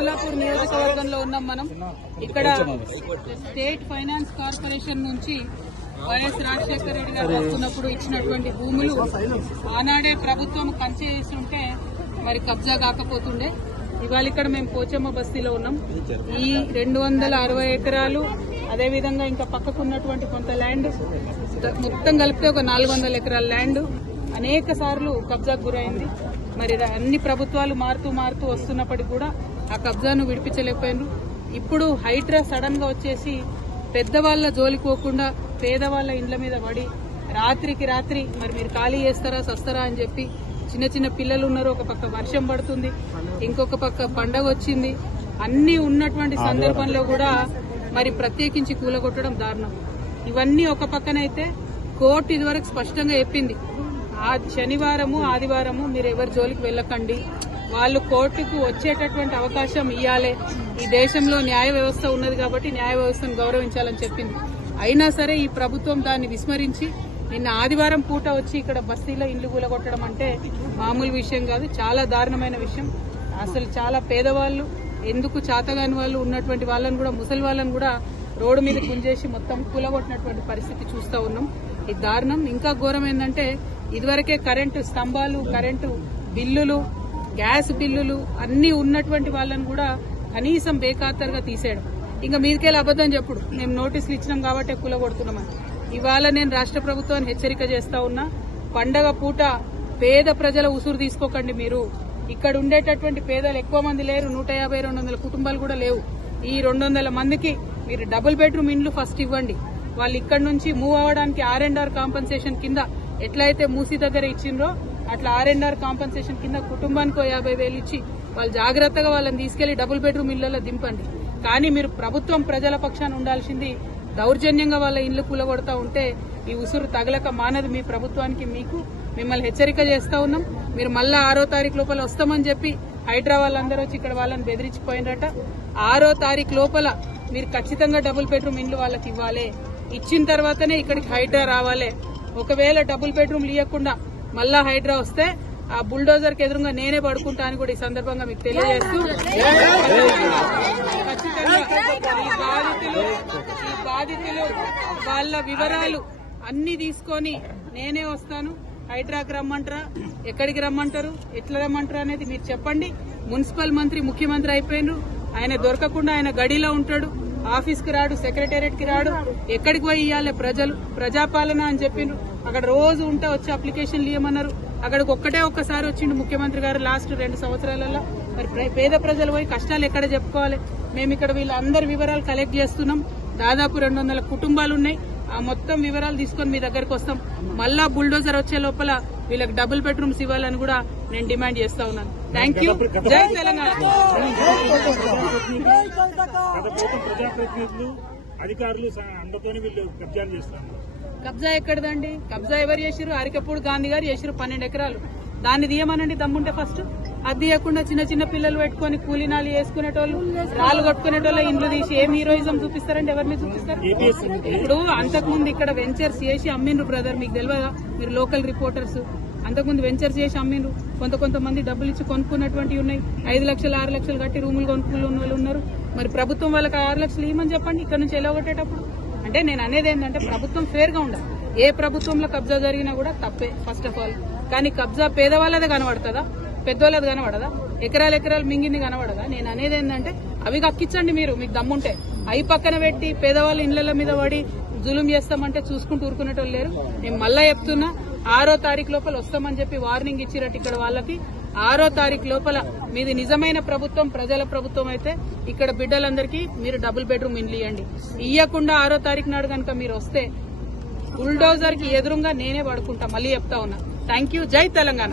అబ్దుల్లాపూర్ నియోజకవర్గంలో ఉన్నాం మనం. ఇక్కడ స్టేట్ ఫైనాన్స్ కార్పొరేషన్ నుంచి వైఎస్ రాజశేఖర రెడ్డి గారు వస్తున్నప్పుడు ఇచ్చినటువంటి భూములు ఆనాడే ప్రభుత్వం కంచె చేసి ఉంటే మరి కబ్జా కాకపోతుండే. ఇవాళ ఇక్కడ మేము పోచమ్మ బస్తీలో ఉన్నాం. ఈ 260 ఎకరాలు అదేవిధంగా ఇంకా పక్కకున్నటువంటి కొంత ల్యాండ్ మొత్తం కలిపితే ఒక 400 ఎకరాల ల్యాండ్ అనేక సార్లు కబ్జాకు గురైంది. మరి అన్ని ప్రభుత్వాలు మారుతూ వస్తున్నప్పటికీ కూడా ఆ కబ్జాను విడిపించలేకపోయినారు. ఇప్పుడు హైడ్రా సడన్ గా వచ్చేసి పెద్దవాళ్ల జోలికోకుండా పేదవాళ్ల ఇండ్ల మీద పడి రాత్రికి రాత్రి మరి మీరు ఖాళీ చేస్తారా సస్తారా అని చెప్పి చిన్న పిల్లలు ఉన్నారు. ఒక పక్క వర్షం పడుతుంది, ఇంకొక పక్క పండగ వచ్చింది. అన్ని ఉన్నటువంటి సందర్భంలో కూడా మరి ప్రత్యేకించి కూలగొట్టడం దారుణం. ఇవన్నీ ఒక పక్కనైతే కోర్టు ఇదివరకు స్పష్టంగా చెప్పింది, ఆ శనివారము ఆదివారము మీరు ఎవరి జోలికి వెళ్ళకండి, వాళ్ళు కోర్టుకు వచ్చేటటువంటి అవకాశం ఇవ్వాలి. ఈ దేశంలో న్యాయ వ్యవస్థ ఉన్నది కాబట్టి న్యాయ వ్యవస్థను గౌరవించాలని చెప్పింది. అయినా సరే ఈ ప్రభుత్వం దాన్ని విస్మరించి నిన్న ఆదివారం పూట వచ్చి ఇక్కడ బస్తీలో ఇండ్లు కూలగొట్టడం అంటే మామూలు విషయం కాదు, చాలా దారుణమైన విషయం. అసలు చాలా పేదవాళ్లు, ఎందుకు చాతగాని వాళ్ళు ఉన్నటువంటి వాళ్ళని కూడా, ముసలి వాళ్ళని కూడా రోడ్డు మీద గుంజేసి మొత్తం కూలగొట్టినటువంటి పరిస్థితి చూస్తూ ఉన్నాం. ఇది దారుణం. ఇంకా ఘోరం ఏంటంటే ఇదివరకే కరెంటు స్తంభాలు, కరెంటు బిల్లులు, గ్యాస్ బిల్లులు అన్ని ఉన్నటువంటి వాళ్ళని కూడా కనీసం బేఖాతరుగా తీసేయడం. ఇంకా మీదికెళ్ళి అబద్దం చెప్పుడు మేము నోటీసులు ఇచ్చినాం కాబట్టి కూలగొడుతున్నామని. ఇవాళ నేను రాష్ట్ర ప్రభుత్వాన్ని హెచ్చరిక చేస్తా ఉన్నా, పండగ పూట పేద ప్రజల ఉసురు తీసుకోకండి. మీరు ఇక్కడ ఉండేటటువంటి పేదలు ఎక్కువ మంది లేరు, 150-200 కుటుంబాలు కూడా లేవు. ఈ 200 మందికి మీరు డబుల్ బెడ్రూమ్ ఇండ్లు ఫస్ట్ ఇవ్వండి. వాళ్ళు ఇక్కడ నుంచి మూవ్ అవ్వడానికి R&R కాంపన్సేషన్ కింద ఎట్లయితే మూసీ దగ్గర ఇచ్చిండ్రో అట్లా R&R కాంపన్సేషన్ కింద కుటుంబానికి 50,000 ఇచ్చి వాళ్ళు జాగ్రత్తగా వాళ్ళని తీసుకెళ్లి డబుల్ బెడ్రూమ్ ఇళ్లలో దింపండి. కానీ మీరు ప్రభుత్వం ప్రజల పక్షాన ఉండాల్సింది దౌర్జన్యంగా వాళ్ళ ఇళ్లు కూలగొడతా ఉంటే ఈ ఉసురు తగలక మానదు మీ ప్రభుత్వానికి. మిమ్మల్ని హెచ్చరిక చేస్తా ఉన్నాం. మీరు మళ్ళా 6వ తారీఖు లోపల వస్తామని చెప్పి హైడ్రా వాళ్ళందరూ వచ్చి ఇక్కడ వాళ్ళని బెదిరించిపోయినట. 6వ తారీఖు లోపల మీరు ఖచ్చితంగా డబుల్ బెడ్రూమ్ ఇండ్లు వాళ్ళకి ఇవ్వాలి. ఇచ్చిన తర్వాతనే ఇక్కడికి హైడ్రా రావాలి. ఒకవేళ డబుల్ బెడ్రూమ్లు ఇవ్వకుండా మళ్ళా హైడ్రా వస్తే ఆ బుల్డోజర్ కి ఎదురుగా నేనే పడుకుంటా అని కూడా ఈ సందర్భంగా మీకు తెలియజేస్తూ, ఖచ్చితంగా ఈ బాధితులు వాళ్ళ వివరాలు అన్ని తీసుకొని నేనే వస్తాను. హైడ్రాకి రమ్మంటారా, ఎక్కడికి రమ్మంటారు, ఎట్లా రమ్మంటారు అనేది మీరు చెప్పండి. మున్సిపల్ మంత్రి ముఖ్యమంత్రి అయిపోయినారు, ఆయన దొరకకుండా ఆయన గడిలో ఉంటాడు, ఆఫీస్కి రాడు, సెక్రటేరియట్ కి రాడు. ఎక్కడికి పోయి ఇవ్వాలి ప్రజలు, ప్రజాపాలన అని చెప్పిండ్రు. అక్కడ రోజు ఉంటే వచ్చి అప్లికేషన్లు ఇవ్వమన్నారు. అక్కడికి ఒక్కసారి వచ్చిండు ముఖ్యమంత్రి గారు లాస్ట్ 2 సంవత్సరాలలో. మరి పేద ప్రజలు పోయి కష్టాలు ఎక్కడ చెప్పుకోవాలి? మేము ఇక్కడ వీళ్ళందరి వివరాలు కలెక్ట్ చేస్తున్నాం. దాదాపు 200 కుటుంబాలు ఉన్నాయి. ఆ మొత్తం వివరాలు తీసుకొని మీ దగ్గరకు వస్తాం. మళ్ళా బుల్డోజర్ వచ్చే లోపల వీళ్ళకి డబుల్ బెడ్రూమ్స్ ఇవ్వాలని కూడా నేను డిమాండ్ చేస్తా ఉన్నాను. Thank you. జై తెలంగాణ. కబ్జా ఎక్కడదండి? కబ్జా ఎవరు చేసిరు? అరికపూడి గాంధీ గారు చేసిరు 12 ఎకరాలు. దాన్ని తీయమనండి దమ్ముంటే ఫస్ట్. అది తీయకుండా చిన్న పిల్లలు పెట్టుకుని కూలీనాలు వేసుకునేటోళ్ళు, రాళ్ళు కొట్టుకునేటోళ్ళు ఇండ్లు తీసి ఏం హీరోయిజం చూపిస్తారంటే ఎవరిని చూపిస్తారు? ఇప్పుడు అంతకుముందు ఇక్కడ వెంచర్స్ చేసి అమ్మిండ్రు బ్రదర్, మీకు తెలియదా? మీరు లోకల్ రిపోర్టర్స్. అంతకుముందు వెంచర్స్ చేసి అమ్మిండ్రు. కొంతమంది డబ్బులు ఇచ్చి కొనుక్కున్నటువంటివి ఉన్నాయి. 5 లక్షలు 6 లక్షలు కట్టి రూములు కొనుక్కున్న వాళ్ళు ఉన్నారు. మరి ప్రభుత్వం వాళ్ళకి 6 లక్షలు ఇవ్వమని చెప్పండి ఇక్కడ నుంచి ఎలాగొట్టేటప్పుడు. అంటే నేను అనేది ఏంటంటే ప్రభుత్వం ఫేర్ గా ఉండాలి. ఏ ప్రభుత్వంలో కబ్జా జరిగినా కూడా తప్పే ఫస్ట్ ఆఫ్ ఆల్. కానీ కబ్జా పేదవాళ్ళదే కనబడుతుందా, పెద్దవాళ్ళది కనబడదా? ఎకరాలు మింగింది కనబడదా? నేను అనేది ఏంటంటే అవి కక్కించండి మీరు, మీకు దమ్ముంటే. అవి పక్కన పెట్టి పేదవాళ్ళ ఇళ్ల మీద పడి జులుం చేస్తామంటే చూసుకుంటూ ఊరుకునేటోళ్ళు లేరు. నేను మళ్ళా చెప్తున్నా, 6వ తారీఖు లోపల వస్తామని చెప్పి వార్నింగ్ ఇచ్చినట్టు ఇక్కడ వాళ్ళకి. 6వ తారీఖు లోపల మీది నిజమైన ప్రభుత్వం, ప్రజల ప్రభుత్వం అయితే ఇక్కడ బిడ్డలందరికీ మీరు డబుల్ బెడ్రూమ్ ఇండ్లు ఇవ్వండి. ఇవ్వకుండా 6వ తారీఖు నాడు కనుక మీరు వస్తే బుల్డోజర్ కి ఎదురుగా నేనే పడుకుంటా. మళ్ళీ చెప్తా ఉన్నా. Thank you. జై తెలంగాణ.